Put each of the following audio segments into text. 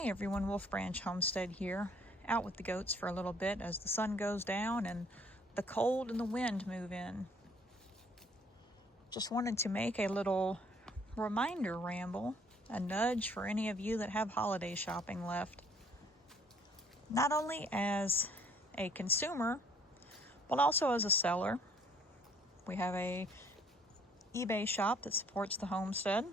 Hi everyone, Wolf Branch Homestead here, out with the goats for a little bit as the sun goes down and the cold and the wind move in. Just wanted to make a little reminder ramble, a nudge for any of you that have holiday shopping left. Not only as a consumer, but also as a seller. We have a eBay shop that supports the homestead.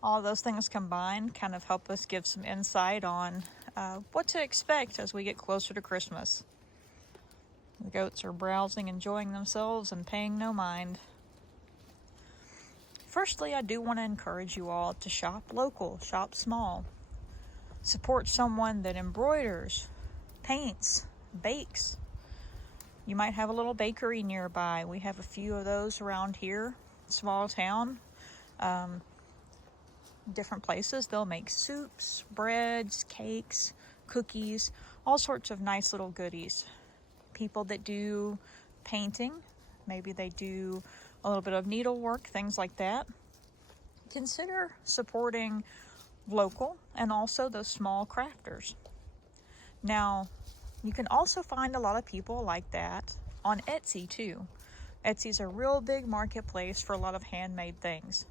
All those things combined kind of help us give some insight on what to expect as we get closer to Christmas. The goats are browsing, enjoying themselves, and paying no mind. Firstly, I do want to encourage you all to shop local, shop small. Support someone that embroiders, paints, bakes. You might have a little bakery nearby. We have a few of those around here, small town. Different places, they'll make soups, breads, cakes, cookies, all sorts of nice little goodies. People that do painting, maybe they do a little bit of needlework, things like that. Consider supporting local and also those small crafters. Now, you can also find a lot of people like that on Etsy too. Etsy's a real big marketplace for a lot of handmade things.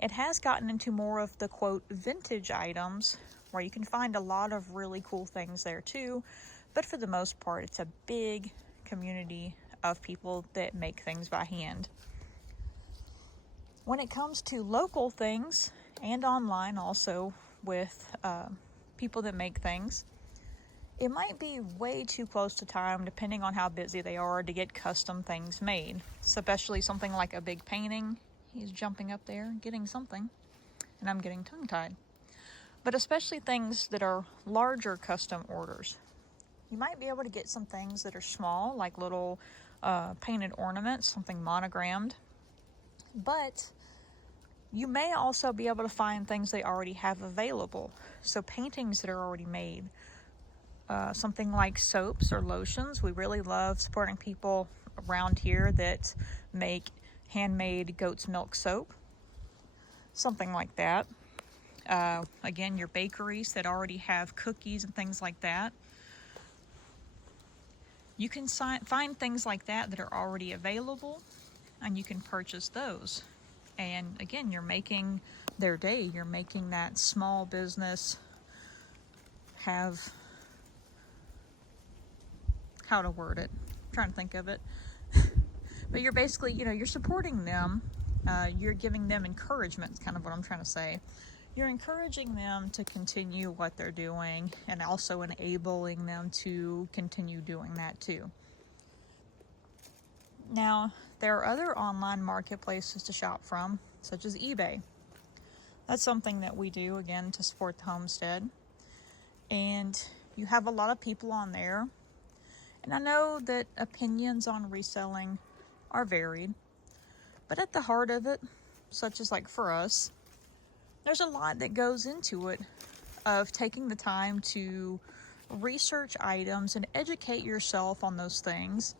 It has gotten into more of the quote vintage items where you can find a lot of really cool things there too, but for the most part it's a big community of people that make things by hand. When it comes to local things and online also with people that make things, it might be way too close to time depending on how busy they are to get custom things made, especially something like a big painting. He's jumping up there, getting something, and I'm getting tongue-tied. But especially things that are larger custom orders. You might be able to get some things that are small, like little painted ornaments, something monogrammed. But you may also be able to find things they already have available. So paintings that are already made. Something like soaps or lotions. We really love supporting people around here that make handmade goat's milk soap, something like that. Again, your bakeries that already have cookies and things like that. You can find things like that are already available, and you can purchase those. And again, you're making their day. You're making that small business have, how to word it, I'm trying to think of it. But you're basically, you're supporting them. You're giving them encouragement, is kind of what I'm trying to say. You're encouraging them to continue what they're doing and also enabling them to continue doing that too. Now, there are other online marketplaces to shop from, such as eBay. That's something that we do, again, to support the homestead. And you have a lot of people on there. And I know that opinions on reselling are varied, but at the heart of it, such as like for us, there's a lot that goes into it of taking the time to research items and educate yourself on those things,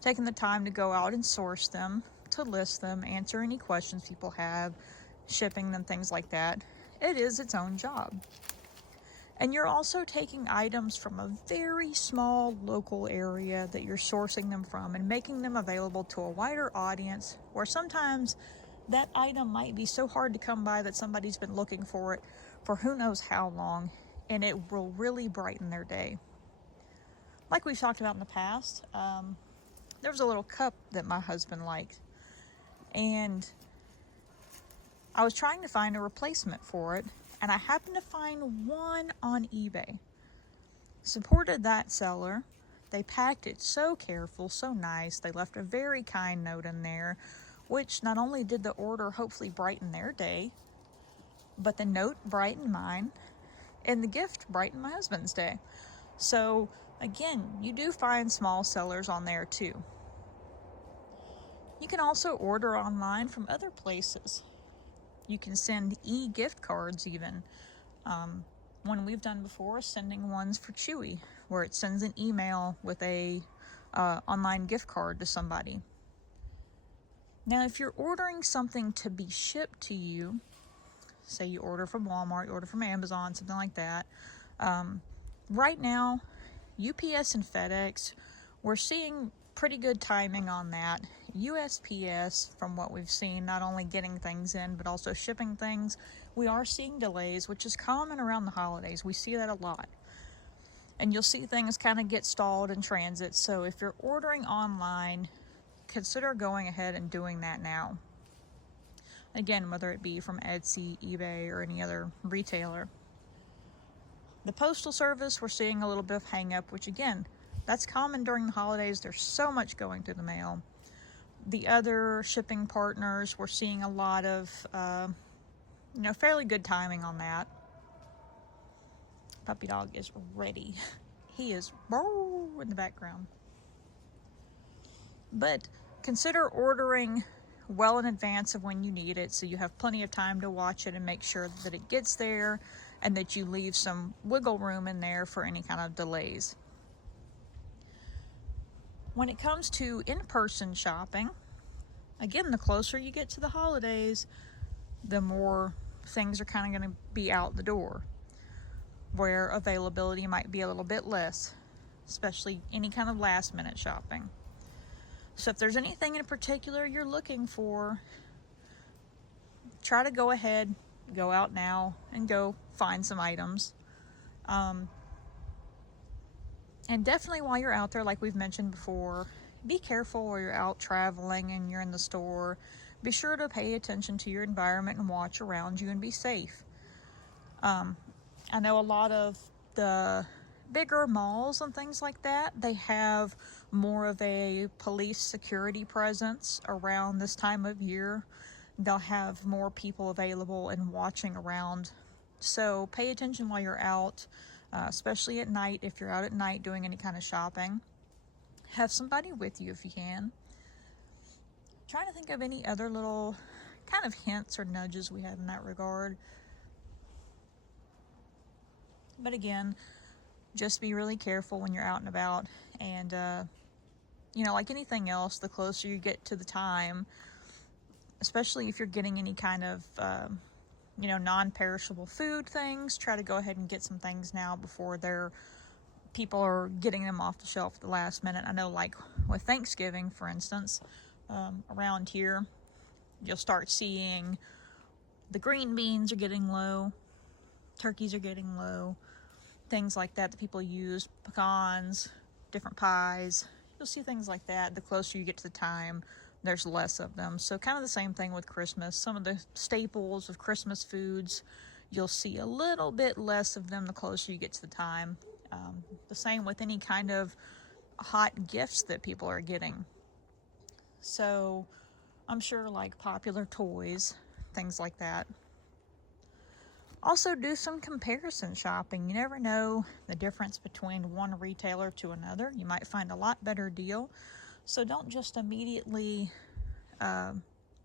taking the time to go out and source them, to list them, answer any questions people have, shipping them, things like that. It is its own job. And you're also taking items from a very small local area that you're sourcing them from and making them available to a wider audience, where sometimes that item might be so hard to come by that somebody's been looking for it for who knows how long, and it will really brighten their day. Like we've talked about in the past, there was a little cup that my husband liked, and I was trying to find a replacement for it, and I happened to find one on eBay. Supported that seller. They packed it so careful, so nice. They left a very kind note in there, which not only did the order hopefully brighten their day, but the note brightened mine, and the gift brightened my husband's day. So again, you do find small sellers on there too. You can also order online from other places. You can send e-gift cards even. One we've done before is sending ones for Chewy, where it sends an email with a online gift card to somebody. Now, if you're ordering something to be shipped to you, say you order from Walmart, you order from Amazon, something like that. Right now, UPS and FedEx, we're seeing pretty good timing on that. USPS, from what we've seen, not only getting things in, but also shipping things, we are seeing delays, which is common around the holidays. We see that a lot. And you'll see things kind of get stalled in transit. So if you're ordering online, consider going ahead and doing that now. Again, whether it be from Etsy, eBay, or any other retailer. The Postal Service, we're seeing a little bit of hang up, which again, that's common during the holidays. There's so much going through the mail. The other shipping partners, we're seeing a lot of, fairly good timing on that. Puppy dog is ready. He is in the background. But consider ordering well in advance of when you need it, so you have plenty of time to watch it and make sure that it gets there and that you leave some wiggle room in there for any kind of delays. When it comes to in-person shopping, again, the closer you get to the holidays, the more things are kind of going to be out the door, where availability might be a little bit less, especially any kind of last minute shopping. So if there's anything in particular you're looking for, try to go ahead, go out now and go find some items. And definitely while you're out there, like we've mentioned before, be careful while you're out traveling and you're in the store. Be sure to pay attention to your environment and watch around you and be safe. I know a lot of the bigger malls and things like that, they have more of a police security presence around this time of year. They'll have more people available and watching around. So pay attention while you're out, especially at night. If you're out at night doing any kind of shopping, have somebody with you if you can. Trying to think of any other little kind of hints or nudges we have in that regard. But again, just be really careful when you're out and about. And, like anything else, the closer you get to the time, especially if you're getting any kind of, non-perishable food things, try to go ahead and get some things now before people are getting them off the shelf at the last minute. I know, like with Thanksgiving, for instance, around here, you'll start seeing the green beans are getting low, turkeys are getting low, things like that people use, pecans, different pies. You'll see things like that. The closer you get to the time, there's less of them. So kind of the same thing with Christmas. Some of the staples of Christmas foods, you'll see a little bit less of them the closer you get to the time. The same with any kind of hot gifts that people are getting. So I'm sure like popular toys, things like that. Also do some comparison shopping. You never know the difference between one retailer to another. You might find a lot better deal. So don't just immediately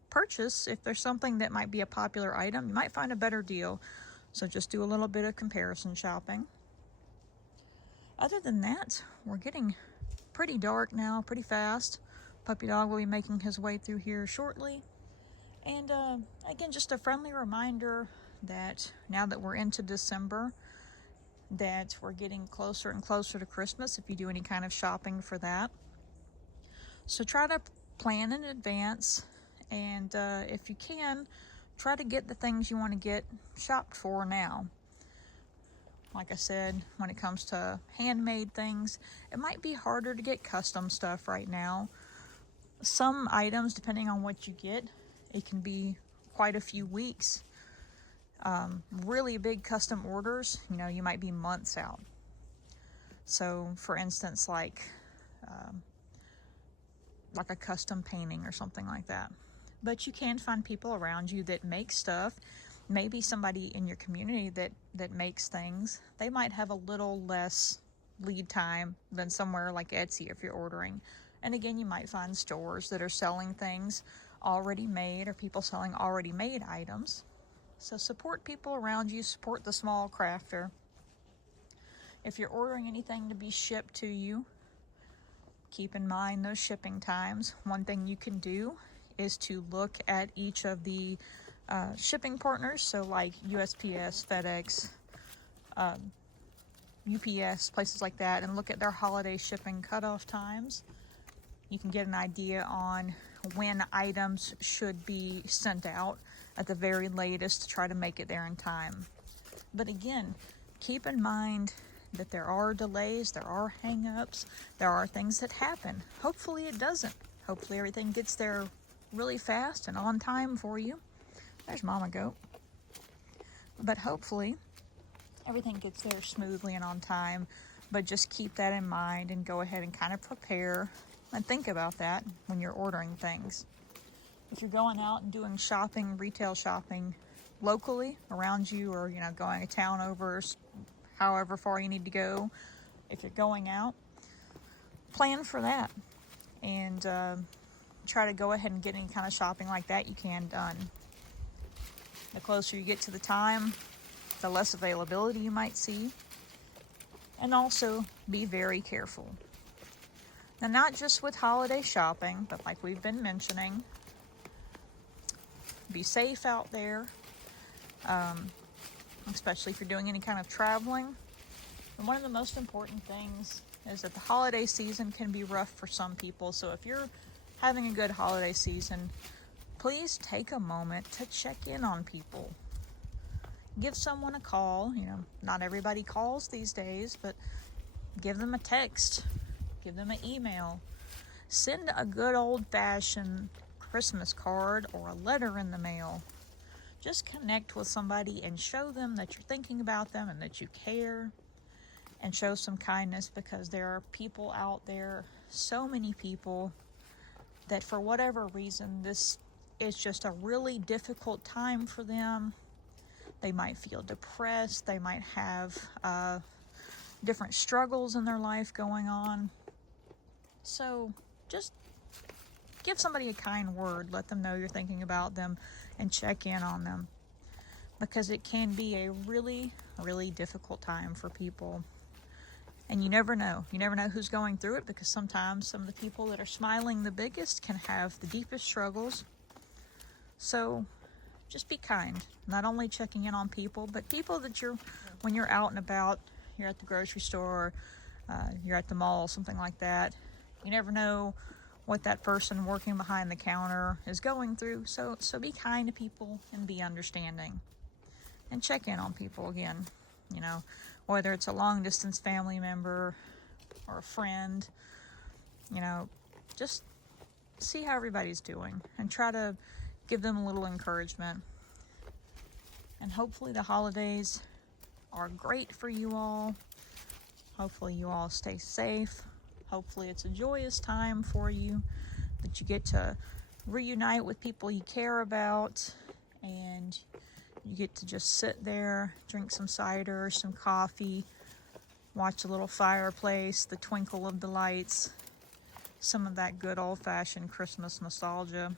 purchase. If there's something that might be a popular item, you might find a better deal. So just do a little bit of comparison shopping. Other than that, we're getting pretty dark now, pretty fast. Puppy dog will be making his way through here shortly. And again, just a friendly reminder that now that we're into December, that we're getting closer and closer to Christmas if you do any kind of shopping for that. So try to plan in advance, and if you can, try to get the things you want to get shopped for now. Like I said, when it comes to handmade things, it might be harder to get custom stuff right now. Some items, depending on what you get, it can be quite a few weeks. Really big custom orders, you might be months out. So for instance, like a custom painting or something like that. But you can find people around you that make stuff. Maybe somebody in your community that makes things. They might have a little less lead time than somewhere like Etsy if you're ordering. And again, you might find stores that are selling things already made, or people selling already made items. So support people around you, support the small crafter. If you're ordering anything to be shipped to you, keep in mind those shipping times. One thing you can do is to look at each of the shipping partners, so like USPS, FedEx, UPS, places like that, and look at their holiday shipping cutoff times. You can get an idea on when items should be sent out at the very latest to try to make it there in time. But again, keep in mind that there are delays, there are hang-ups, there are things that happen. Hopefully it doesn't. Hopefully everything gets there really fast and on time for you. There's Mama Goat. But hopefully everything gets there smoothly and on time. But just keep that in mind and go ahead and kind of prepare and think about that when you're ordering things. If you're going out and doing shopping, retail shopping locally around you, or going a town over, however far you need to go, if you're going out, plan for that and try to go ahead and get any kind of shopping like that you can done. The closer you get to the time, the less availability you might see. And also be very careful. Now, not just with holiday shopping, but like we've been mentioning, be safe out there, especially if you're doing any kind of traveling. And one of the most important things is that the holiday season can be rough for some people. So if you're having a good holiday season, please take a moment to check in on people. Give someone a call. Not everybody calls these days, but give them a text. Give them an email. Send a good old-fashioned Christmas card or a letter in the mail. Just connect with somebody and show them that you're thinking about them and that you care, and show some kindness, because there are people out there, so many people, that for whatever reason, this is just a really difficult time for them. They might feel depressed. They might have different struggles in their life going on. So just give somebody a kind word. Let them know you're thinking about them and check in on them, because it can be a really, really difficult time for people. And you never know. You never know who's going through it, because sometimes some of the people that are smiling the biggest can have the deepest struggles. So just be kind. Not only checking in on people, but people that when you're out and about, you're at the grocery store, you're at the mall, something like that. You never know what that person working behind the counter is going through. So be kind to people and be understanding. And check in on people again. Whether it's a long distance family member or a friend, just see how everybody's doing and try to give them a little encouragement. And hopefully the holidays are great for you all. Hopefully you all stay safe. Hopefully it's a joyous time for you, that you get to reunite with people you care about, and you get to just sit there, drink some cider, some coffee, watch a little fireplace, the twinkle of the lights, some of that good old-fashioned Christmas nostalgia.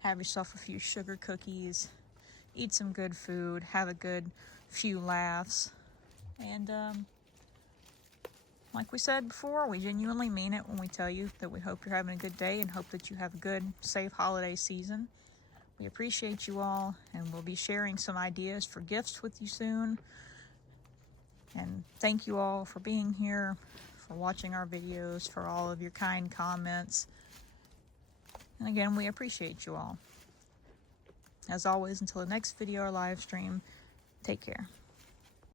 Have yourself a few sugar cookies, eat some good food, have a good few laughs. And like we said before, we genuinely mean it when we tell you that we hope you're having a good day and hope that you have a good, safe holiday season. We appreciate you all, and we'll be sharing some ideas for gifts with you soon. And thank you all for being here, for watching our videos, for all of your kind comments. And again, we appreciate you all. As always, until the next video or live stream, take care.